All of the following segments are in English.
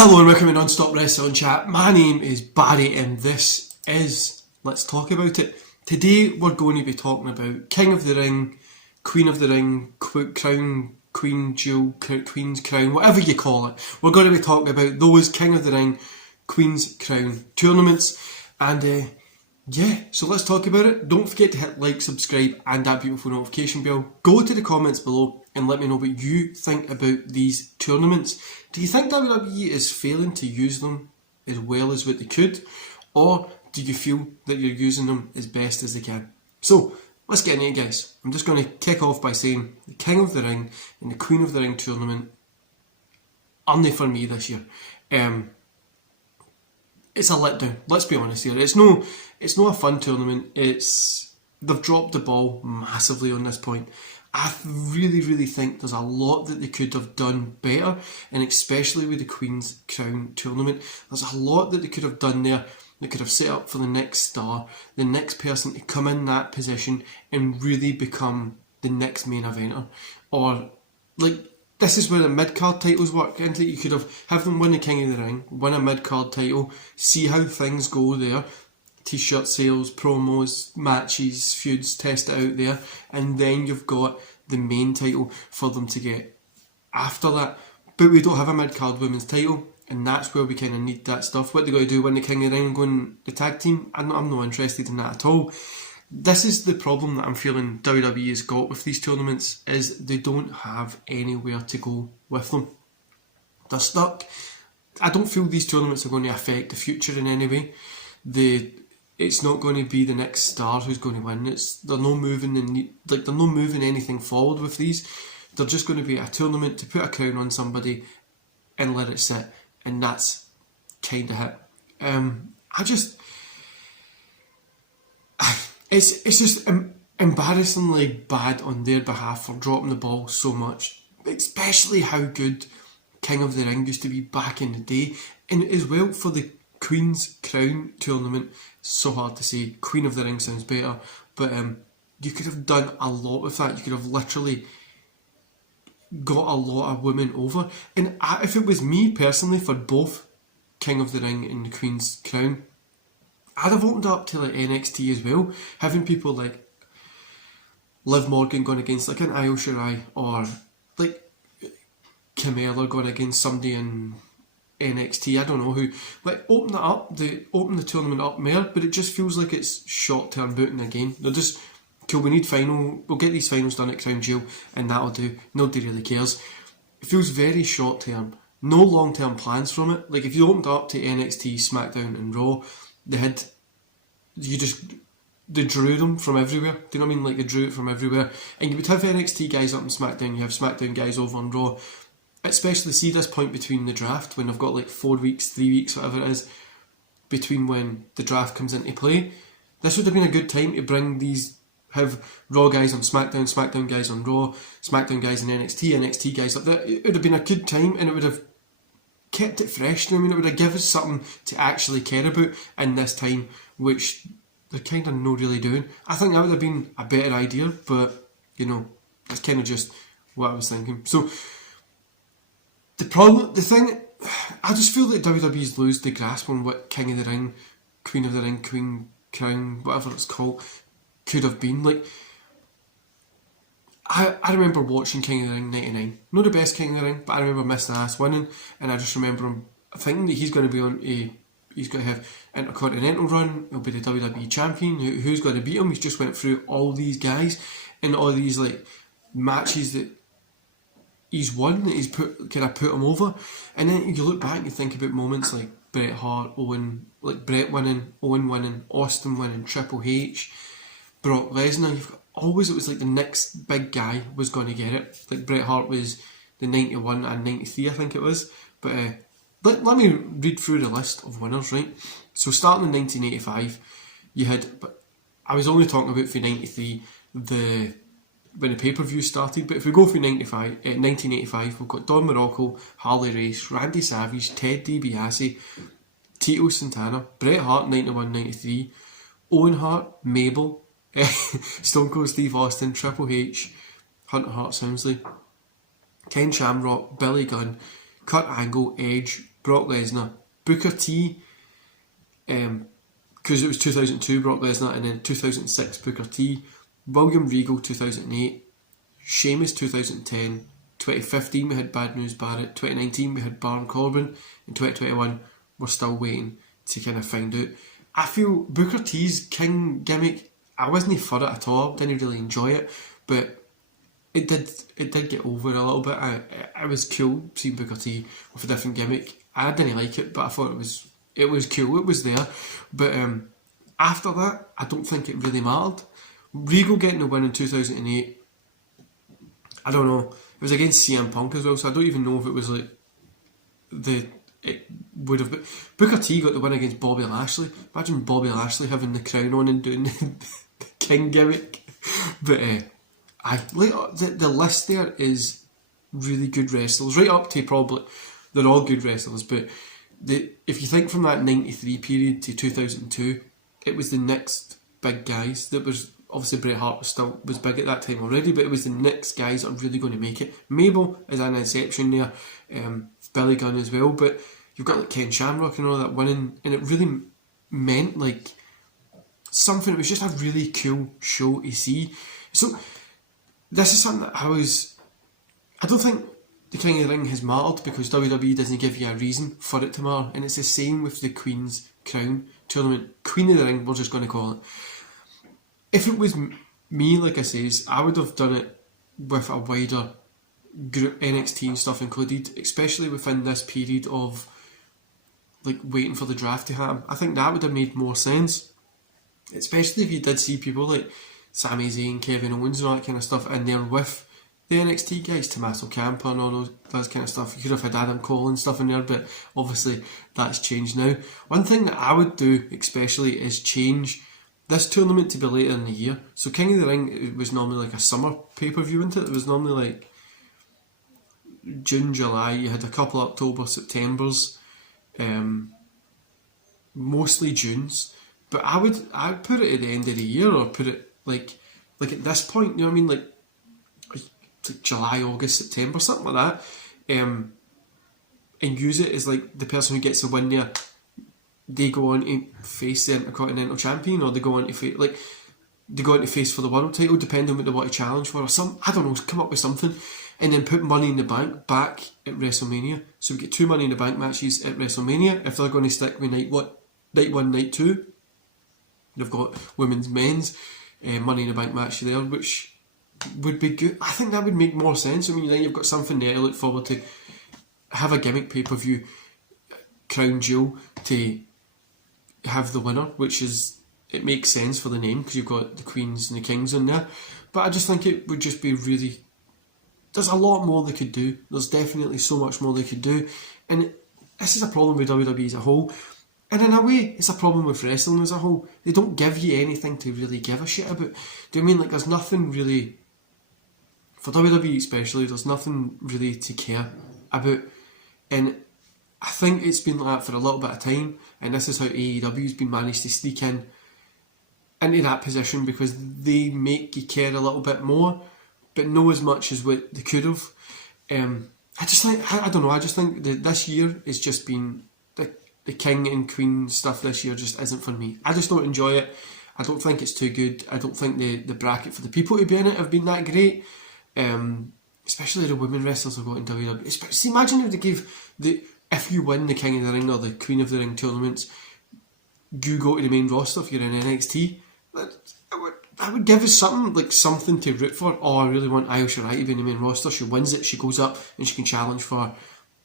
Hello and welcome to Non-Stop Wrestling Chat. My name is Barry and this is Let's Talk About It. Today we're going to be talking about King of the Ring, Queen of the Ring, Crown, Queen Jewel, Queen's Crown, whatever you call it. We're going to be talking about those King of the Ring, Queen's Crown tournaments. And so let's talk about it. Don't forget to hit like, subscribe and that beautiful notification bell. Go to the comments below and let me know what you think about these tournaments. Do you think WWE is failing to use them as well as what they could? Or do you feel that you're using them as best as they can? So, let's get into it, guys. I'm just going to kick off by saying the King of the Ring and the Queen of the Ring tournament aren't they for me this year. It's a letdown, let's be honest here. It's not a fun tournament. They've dropped the ball massively on this point. I really think there's a lot that they could have done better, and especially with the Queen's Crown tournament, there's a lot that they could have done there. They could have set up for the next star, the next person to come in that position and really become the next main eventer. Or, this is where the mid-card titles work, isn't it? You could have them win the King of the Ring, win a mid-card title, see how things go there, t-shirt sales, promos, matches, feuds, test it out there, and then you've got the main title for them to get after that. But we don't have a mid-card women's title, and that's where we kind of need that stuff. What they got to do, win the King of the Ring and go in the tag team? I'm not interested in that at all. This is the problem that I'm feeling WWE has got with these tournaments, is they don't have anywhere to go with them. They're stuck. I don't feel these tournaments are going to affect the future in any way. It's not going to be the next star who's going to win. They're not moving anything forward with these. They're just going to be a tournament to put a crown on somebody and let it sit, and that's kind of it. It's just embarrassingly bad on their behalf for dropping the ball so much, especially how good King of the Ring used to be back in the day, and as well for the Queen's Crown tournament. So hard to say. Queen of the Ring sounds better, but you could have done a lot with that. You could have literally got a lot of women over, and if it was me personally, for both King of the Ring and the Queen's Crown, I'd have opened up to NXT as well, having people like Liv Morgan going against an Io Shirai, or Carmella going against somebody in NXT. I don't know who. Open it up, open the tournament up more, but it just feels like it's short term booting again. They're just cool. We'll get these finals done at Crown Jewel, and that'll do. Nobody really cares. It feels very short term. No long term plans from it. If you opened up to NXT, SmackDown, and Raw, they drew them from everywhere. Do you know what I mean? They drew it from everywhere. And you would have NXT guys up on SmackDown, you have SmackDown guys over on Raw. Especially see this point between the draft, when I've got 4 weeks, 3 weeks, whatever it is, between when the draft comes into play. This would have been a good time to have Raw guys on SmackDown, SmackDown guys on Raw, SmackDown guys in NXT, NXT guys up there. It would have been a good time, and it would have kept it fresh. It would have given us something to actually care about in this time, which they're kind of not really doing. I think that would have been a better idea, but that's kind of just what I was thinking. So I just feel that WWE's lose the grasp on what King of the Ring, Queen of the Ring, Queen Crown, whatever it's called, could have been. I remember watching King of the Ring 99. Not the best King of the Ring, but I remember Mr. Ass winning, and I just remember him thinking that he's going to be he's going to have Intercontinental run, he'll be the WWE champion, who's going to beat him? He's just went through all these guys, and all these matches that he's won, that he's put him over, and then you look back and you think about moments like Bret Hart, Bret winning, Owen winning, Austin winning, Triple H, Brock Lesnar. It was the next big guy was going to get it. Bret Hart was the 91 and 93, I think it was. But let me read through the list of winners, right? So starting in 1985, you had, but I was only talking about for 93, when the pay-per-view started, but if we go for 1985, we've got Don Morocco, Harley Race, Randy Savage, Ted DiBiase, Tito Santana, Bret Hart 91-93, Owen Hart, Mabel, Stone Cold Steve Austin, Triple H, Hunter Hart Soundsley, Ken Shamrock, Billy Gunn, Kurt Angle, Edge, Brock Lesnar, Booker T, because it was 2002 Brock Lesnar, and then 2006 Booker T, William Regal 2008, Sheamus 2010, 2015 we had Bad News Barrett, 2019 we had Baron Corbin, and 2021 we're still waiting to kind of find out. I feel Booker T's King gimmick, I wasn't for it at all, didn't really enjoy it, but it did get over a little bit. I was cool seeing Booker T with a different gimmick. I didn't like it, but I thought it was cool, it was there. But after that, I don't think it really mattered. Regal getting the win in 2008, I don't know, it was against CM Punk as well, so I don't even know if it was like it would have been. Booker T got the win against Bobby Lashley. Imagine Bobby Lashley having the crown on and doing the King gimmick. But the list there is really good wrestlers, right up to probably, they're all good wrestlers, but if you think from that 93 period to 2002, it was the next big guys that was, obviously Bret Hart was big at that time already, but it was the next guys that are really going to make it. Mabel is an exception there, Billy Gunn as well, but you've got like Ken Shamrock and all that winning, and it really meant like something. It was just a really cool show to see. So this is something that I don't think the King of the Ring has mattered, because WWE doesn't give you a reason for it to matter, and it's the same with the Queen's Crown tournament. Queen of the Ring, we're just going to call it. If it was me, like I says, I would have done it with a wider group, NXT and stuff included, especially within this period of like waiting for the draft to happen. I think that would have made more sense, especially if you did see people like Sami Zayn, Kevin Owens and all that kind of stuff in there with the NXT guys, Tommaso Ciampa and all that kind of stuff. You could have had Adam Cole and stuff in there, but obviously that's changed now. One thing that I would do especially is change this tournament to be later in the year. So King of the Ring, it was normally like a summer pay-per-view, isn't it? It was normally like June, July, you had a couple of October, Septembers, mostly Junes. But I'd put it at the end of the year, or put it like at this point, you know what I mean? Like July, August, September, something like that. And use it as like the person who gets the win there, they go on to face the Intercontinental Champion, or they go on to face, face for the world title, depending on what they want to challenge for, or some, I don't know, come up with something, and then put Money in the Bank back at WrestleMania. So we get 2 Money in the Bank matches at WrestleMania. If they're going to stick with night 1, night 2, they've got women's, men's Money in the Bank match there, which would be good. I think that would make more sense. I mean, then you've got something there to look forward to. Have a gimmick pay-per-view, Crown Jewel, to have the winner, which is, it makes sense for the name because you've got the Queens and the Kings in there. But I just think it would just be really, there's a lot more they could do. There's definitely so much more they could do, and this is a problem with WWE as a whole, and in a way it's a problem with wrestling as a whole. They don't give you anything to really give a shit about. Do you mean, like, there's nothing really, for WWE especially, there's nothing really to care about, and I think it's been like that for a little bit of time, and this is how AEW's been managed to sneak into that position, because they make you care a little bit more, but not as much as what they could have. I just think, I don't know, I just think that this year has just been, the King and Queen stuff this year just isn't for me. I just don't enjoy it. I don't think it's too good. I don't think the bracket for the people to be in it have been that great. Especially the women wrestlers have got in WWE. See, imagine if they gave if you win the King of the Ring or the Queen of the Ring tournaments, you go to the main roster if you're in NXT. That would give us something to root for. Oh, I really want Io Shirai to be in the main roster. She wins it, she goes up and she can challenge for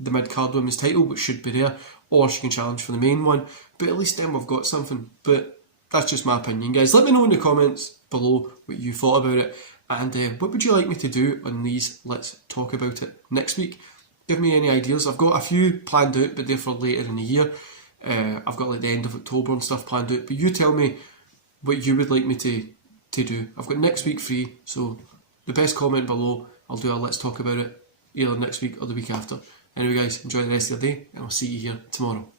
the mid-card women's title, which should be there, or she can challenge for the main one. But at least then we've got something. But that's just my opinion, guys. Let me know in the comments below what you thought about it, and what would you like me to do on these Let's Talk About It next week. Give me any ideas. I've got a few planned out, but they're for later in the year. I've got like the end of October and stuff planned out, but you tell me what you would like me to do. I've got next week free, so the best comment below, I'll do a Let's Talk About It either next week or the week after. Anyway guys, enjoy the rest of the day, and I'll see you here tomorrow.